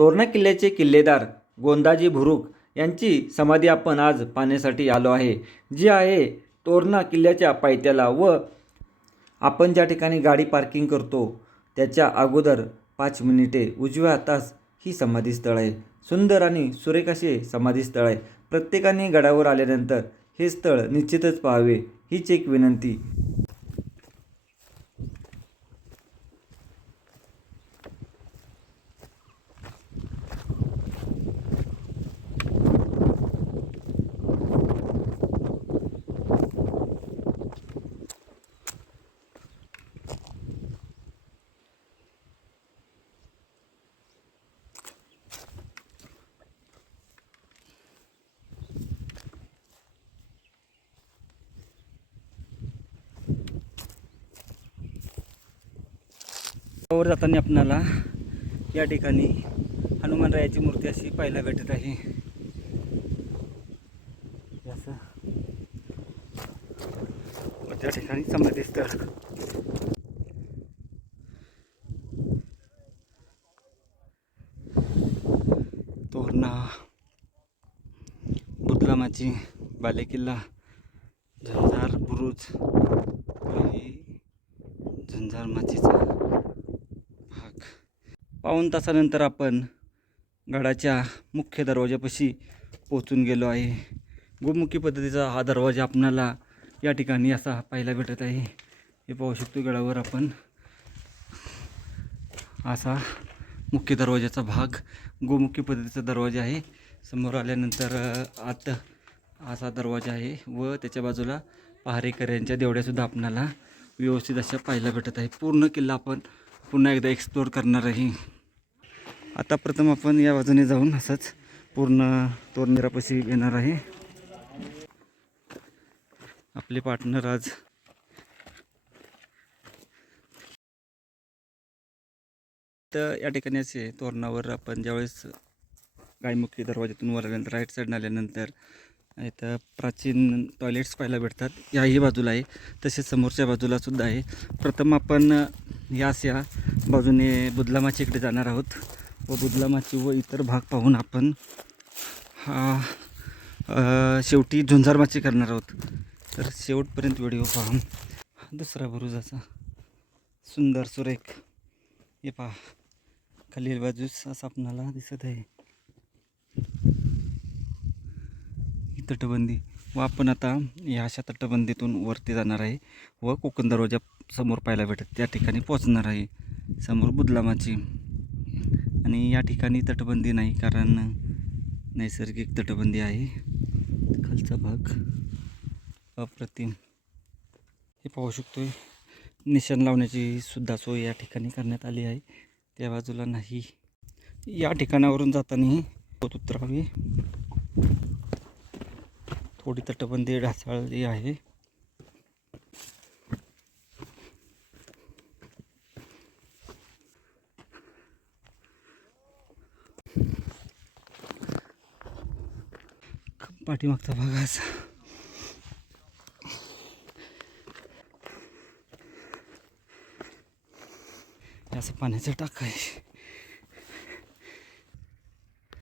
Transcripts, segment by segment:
तोरणा किल्ल्याचे किल्लेदार गोंदाजी भुरुक यांची समाधी आपण आज पाहण्यासाठी आलो आहे. जी आहे तोरणा किल्ल्याच्या पायथ्याला व आपण ज्या ठिकाणी गाडी पार्किंग करतो त्याच्या अगोदर पाच मिनिटे उजव्या तास ही समाधी स्थळ आहे. सुंदर आणि सुरेख असे समाधी स्थळ आहे. प्रत्येकाने गडावर आल्यानंतर हे स्थळ निश्चितच पाहावे हीच एक विनंती. वर जाताना आपणाला या ठिकाणी हनुमानरायाची मूर्ती अशी पाहायला भेटत आहे. त्या ठिकाणी समाधी स्थळ. तोरणा बुदलामाची बालेकिल्ला झंझार बुरुज आणि माचीचा पाऊण तासानंतर आपण गडाच्या मुख्य दरवाजापाशी पोचून गेलो आहे. गोमुखी पद्धतीचा हा दरवाजा आपणाला या ठिकाणी असा पाहायला भेटत आहे. हे पाहू शकतो गडावर आपण असा मुख्य दरवाजाचा भाग. गोमुखी पद्धतीचा दरवाजा आहे. समोर आल्यानंतर आत असा दरवाजा आहे व त्याच्या बाजूला पहारेकऱ्यांच्या देवड्यासुद्धा आपणाला व्यवस्थित अशा पाहायला भेटत आहे. पूर्ण किल्ला आपण पुन्हा एकदा एक्सप्लोअर करणार आहे. आता प्रथम आपण या बाजूने जाऊन असंच पूर्ण तोरनिरापाशी येणार आहे. आपले पार्टनर आज तर या ठिकाणी असे तोरणावर आपण ज्यावेळेस गायमुखी दरवाज्यातून वर आल्यानंतर राईट साईडनं आल्यानंतर इथं प्राचीन टॉयलेट्स पाहायला भेटतात. याही बाजूला आहे. तसेच समोरच्या बाजूला सुद्धा आहे. प्रथम आपण यास या बाजूने बुदलामाची इकडे जाणार आहोत. व बुदलामाची व इतर भाग पाहून आपण हा शेवटी झुंजारमाची करणार आहोत. तर शेवटपर्यंत व्हिडिओ पाहून दुसरा बुरुजाचा सुंदर सुरेख हे पहा. खालील बाजूस असं आपणाला दिसत आहे. तटबंदी. व आपण आता या अशा तटबंदीतून वरती जाणार आहे व कोकण दरवाजा समोर पाहायला भेटत त्या ठिकाणी पोचणार आहे समोर बुदलामाची. आणि या ठिकाणी तटबंदी नाही कारण नैसर्गिक तटबंदी आहे. खालचा भाग अप्रतिम. हे पाहू शकतोय निशाण लावण्याची सुद्धा सोय या ठिकाणी करण्यात आली आहे. त्या बाजूला नाही. या ठिकाणावरून जाताना होत उतरावे थोडी तटबंदी ढासळली आहे. पाठीमागचा भाग असा असं पाण्याचं टाक आहे.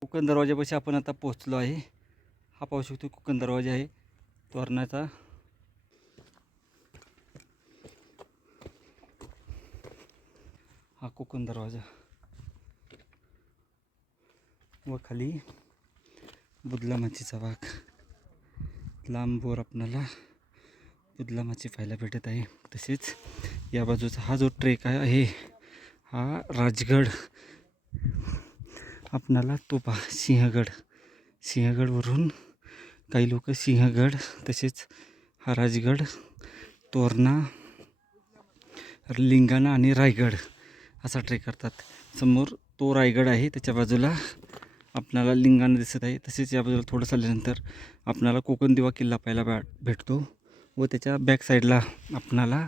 कोकण दरवाजापाशी आपण आता पोहोचलो आहे. हा पाहू शकतो कोकण दरवाजा आहे. तोरणाचा. हा कोकण दरवाजा. व खाली बुदला माचीचा भाग लांबवर आपणाला बुदला माची पाहायला भेटत आहे. तसेच या बाजूचा हा जो ट्रेक आहे हा राजगड. आपणाला तो पहा सिंहगड. सिंहगडवरून काही लोक सिंहगड तसेच हराजगड राजगड तोरणा लिंगाणा आणि रायगड असा ट्रेक करतात. समोर तो रायगड आहे त्याच्या बाजूला आपणाला लिंगाणा दिसत आहे. तसेच या बाजूला थोडं चालल्यानंतर आपणाला कोकण दिवा किल्ला पाहायला भे भेटतो व त्याच्या बॅक साईडला आपणाला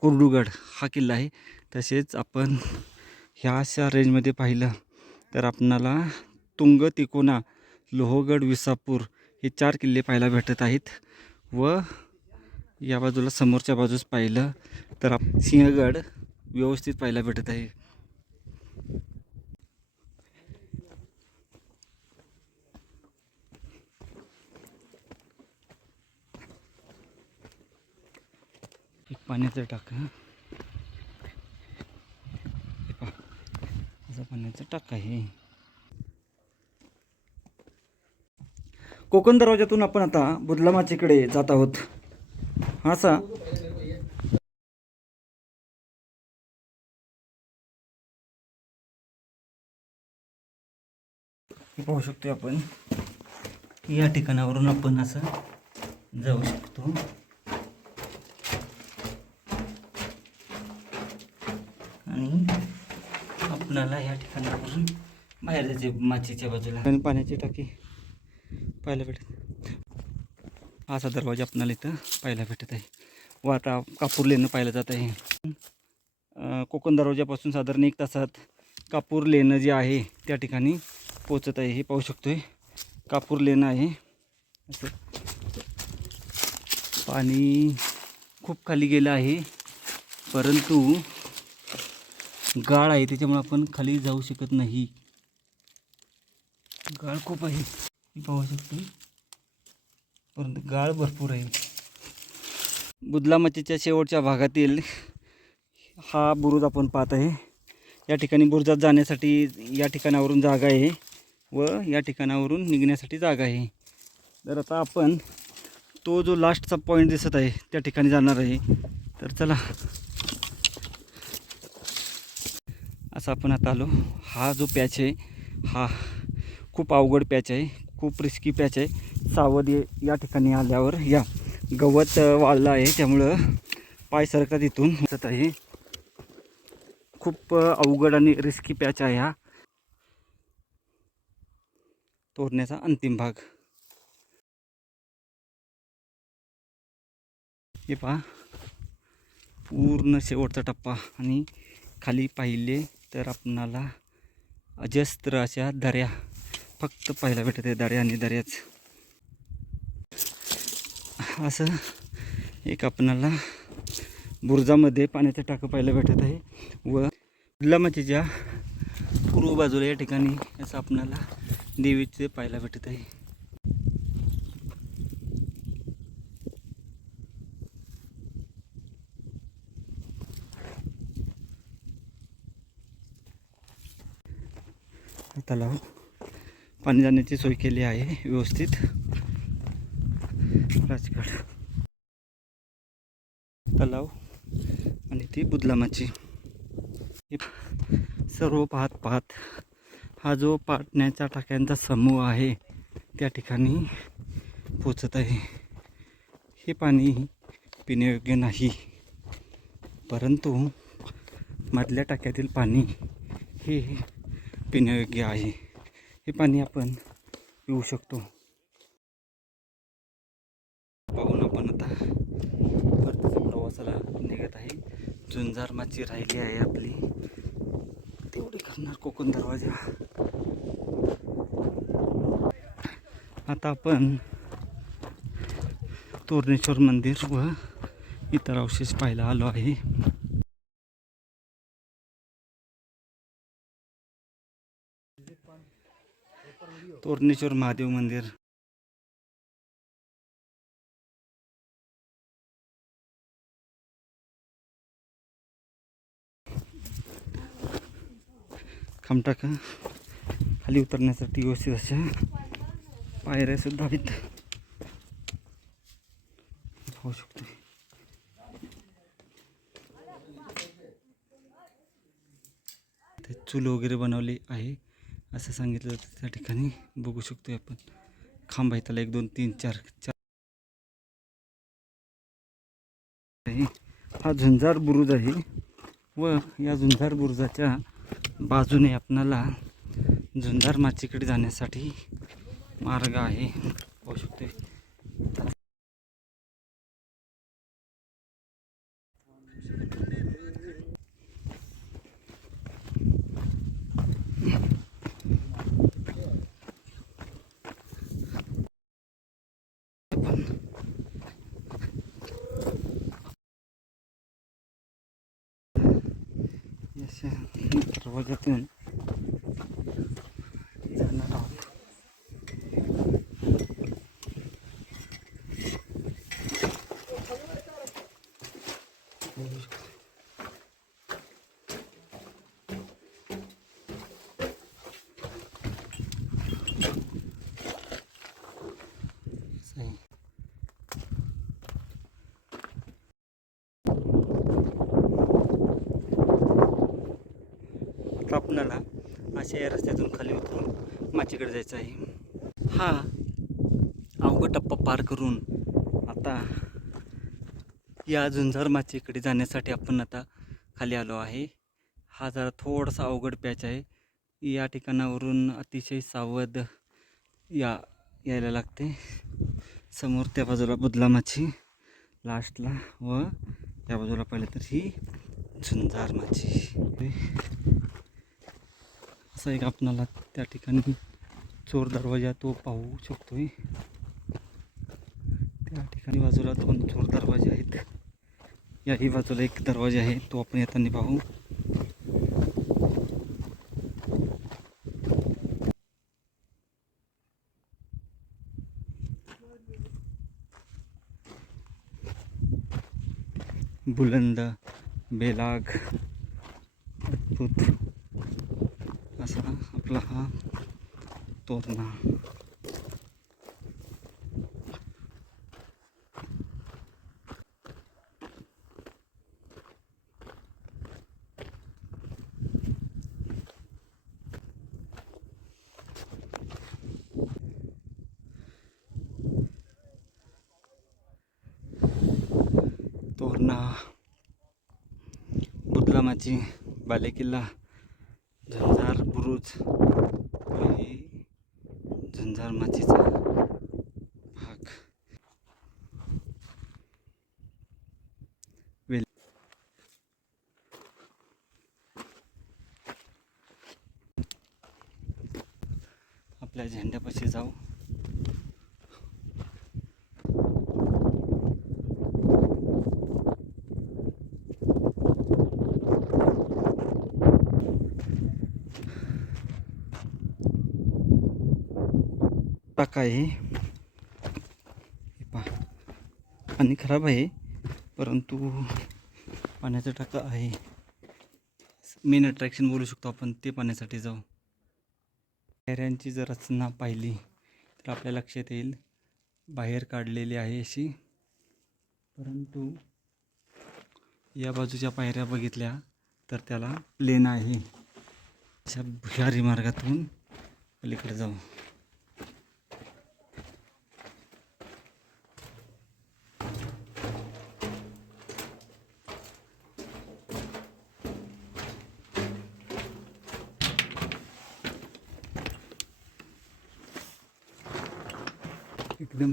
कोरडूगड हा किल्ला आहे. तसेच आपण ह्या अशा रेंजमध्ये पाहिलं तर आपणाला तुंग तिकोना लोहगड विसापूर हे चार किल्ले पाहायला भेटत आहेत. व या बाजूला समोरच्या बाजूस पाहिलं तर आप सिंहगड व्यवस्थित पाहायला भेटत आहे. एक पाण्याचा टाका पाण्याचा टाका आहे. कोकण दरवाजातून आपण आता बुदलामाचीकडे जात आहोत. असा. पाहू शकतो आपण या ठिकाणावरून आपण असं जाऊ शकतो. आणि आपणाला या ठिकाणावरून बाहेर जायचे माचीच्या बाजूला आणि पाण्याची टाकी. पाहायला भेटत. असा दरवाजा आपणाला इथं पाहायला भेटत आहे. व आता कापूर लेणं पाहिलं जात आहे. कोकण दरवाजापासून साधारण एक तासात कापूर लेणं जे आहे त्या ठिकाणी पोचत आहे. हे पाहू शकतो आहे कापूर लेणं आहे. असं. पाणी खूप खाली गेलं आहे. परंतु गाळ आहे त्याच्यामुळे आपण खाली जाऊ शकत नाही. गाळ खूप आहे. पाहू शकतो परंतु गाळ भरपूर आहे. बुदलामतीच्या शेवटच्या भागातील हा बुरुज आपण पाहत आहे. या ठिकाणी बुरुजात जाण्यासाठी या ठिकाणावरून जागा आहे व या ठिकाणावरून निघण्यासाठी जागा आहे. तर आता आपण तो जो लास्टचा पॉईंट दिसत आहे त्या ठिकाणी जाणार आहे. तर चला. असं आपण आता आलो. हा जो पॅच आहे हा खूप अवघड पॅच आहे. खूप रिस्की पॅच आहे. सावध या ठिकाणी आल्यावर या. गवत वाढलं वाळलं आहे त्यामुळं पाय सरकत इथून. दिसत आहे खूप अवघड आणि रिस्की पॅच आहे हा. तोडण्याचा अंतिम भाग. हे पहा. पूर्ण शेवटचा टप्पा. आणि खाली पाहिले तर आपणाला अजस्त्र अशा दऱ्या फक्त पाहायला भेटत आहे दर्या आणि दर्याच. असं एक आपणाला बुरजामध्ये पाण्याचं टाकं पाहायला भेटत आहे. व लमाचीच्या म्हणजे पूर्व बाजूला या ठिकाणी असं आपणाला देवीचे पाहायला भेटत आहे. तलाव पाणी जाण्याची सोय केली आहे व्यवस्थित. राजगड. तलाव आणि ती बुदलामाची. सर्व पाहत पाहत हा जो पाटण्याच्या टाक्यांचा समूह आहे त्या ठिकाणी पोचत आहे. हे पाणी पिण्यायोग्य नाही. परंतु मधल्या टाक्यातील पाणी हे पिण्यायोग्य आहे. हे पाणी आपण पिऊ शकतो. पाहून आपण आता परतीच्या प्रवासाला निघत आहे. झुंजार माची राहिली आहे आपली. तेवढी करणार कोकण दरवाजा. आता आपण तोरणेश्वर मंदिर व इतर अवशेष पाहायला आलो आहे. तोरणेश्वर महादेव मंदिर. खामटाका खाली उतरण्यासाठी व्यवस्थित अशा पायऱ्या सुद्धा आहेत. पाहू शकतो. ते चूल वगैरे बनवली आहे. असं सांगितलं जातं त्या ठिकाणी. बघू शकतो आपण. खांब आहे त्याला एक दोन तीन चार चार. आहे. हा झुंजार बुरुज आहे. व या झुंजार बुरुजाच्या बाजूने आपणाला झुंजार माचीकडे जाण्यासाठी मार्ग आहे. पाहू शकतो अशा दरवाज्यातून जाणार आहोत आपणाला अशा या रस्त्यातून खाली उतरून माचीकडे जायचं आहे. हा अवघड टप्पा पार करून आता या झुंजार माचीकडे जाण्यासाठी आपण आता खाली आलो आहे. हा जरा थोडासा अवघड पॅच आहे. या ठिकाणावरून अतिशय सावध या यायला लागते. समोर त्या बाजूला बुदला माची लास्टला व त्या बाजूला पाहिलं तर ही झुंजार माची. असा एक आपणाला त्या ठिकाणी चोर दरवाजा तो पाहू शकतोय. त्या ठिकाणी बाजूला दोन चोर दरवाजे आहेत. याही बाजूला एक दरवाजा आहे तो आपण येताना पाहू. बुलंद बेलाग अद्भुत आपला हा तोरणा. तोरणा. बुदलामाची बालेकिल्ला झाला. बुरुज हे झंजार माचीचा भाग वेल आपल्या झेंड्यापाशी जाऊ टाका आहे हे पहा. पाणी खराब आहे परंतु पाण्याचा टाका आहे. मेन अट्रॅक्शन बोलू शकतो आपण ते पाण्यासाठी जाऊ. पायऱ्यांची जर रचना पाहिली तर आपल्या लक्षात येईल बाहेर काढलेली आहे अशी. परंतु या बाजूच्या पायऱ्या बघितल्या तर त्याला प्लेन आहे. अशा भुयारी मार्गातून पलीकडे जाऊ.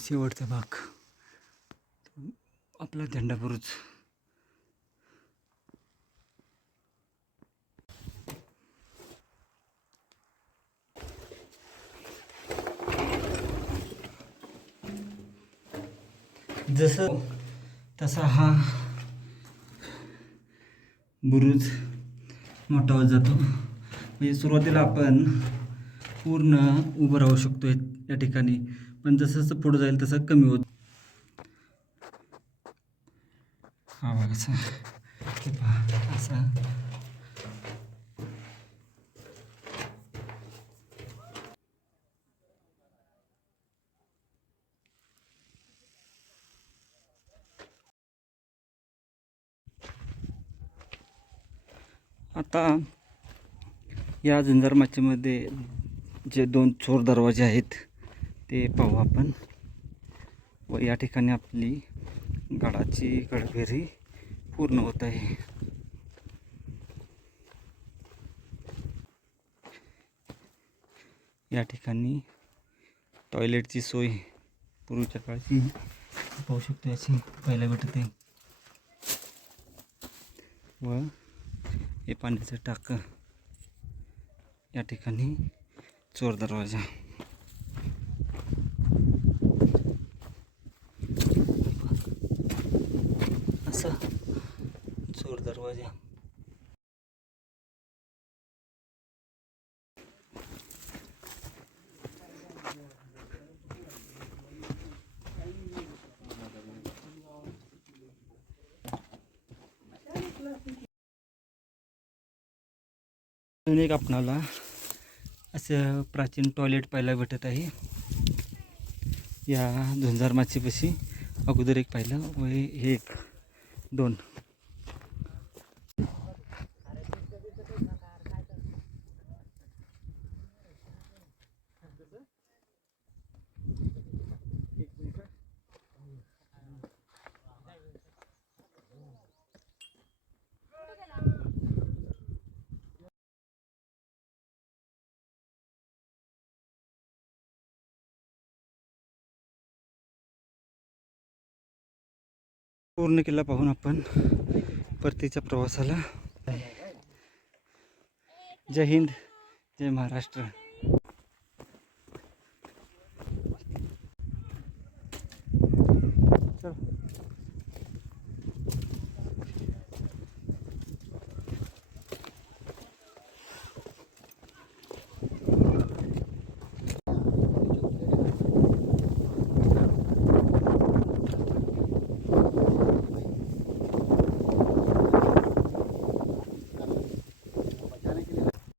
शेवटचा भाग. आपला झेंडा बुरुज. जसं तसा हा बुरुज मोठा होत जातो. म्हणजे सुरुवातीला आपण पूर्ण उभं राहू शकतो या ठिकाणी. पण जसं जसं पुढं जाईल तसं कमी होत. हा बघा असं. असा. आता या झुंजार माचीमध्ये जे दोन चोर दरवाजे आहेत ते पाहू आपण. व या ठिकाणी आपली गडाची गडबेरी पूर्ण होत आहे. या ठिकाणी टॉयलेटची सोय पूर्वीच्या काळची पाहू शकतो याची. पाहायला भेटत आहे. व हे पाण्याचं टाकं. या ठिकाणी चोर दरवाजा असा चोर दरवाजा अजून एक आपणाला असं प्राचीन टॉयलेट पाहायला भेटत आहे. या झुंजार माचीपाशी अगोदर एक पाहिलं व हे हे एक दोन. पूर्ण किल्ला पाहून आपण परतीच्या प्रवासाला. जय हिंद जय महाराष्ट्र.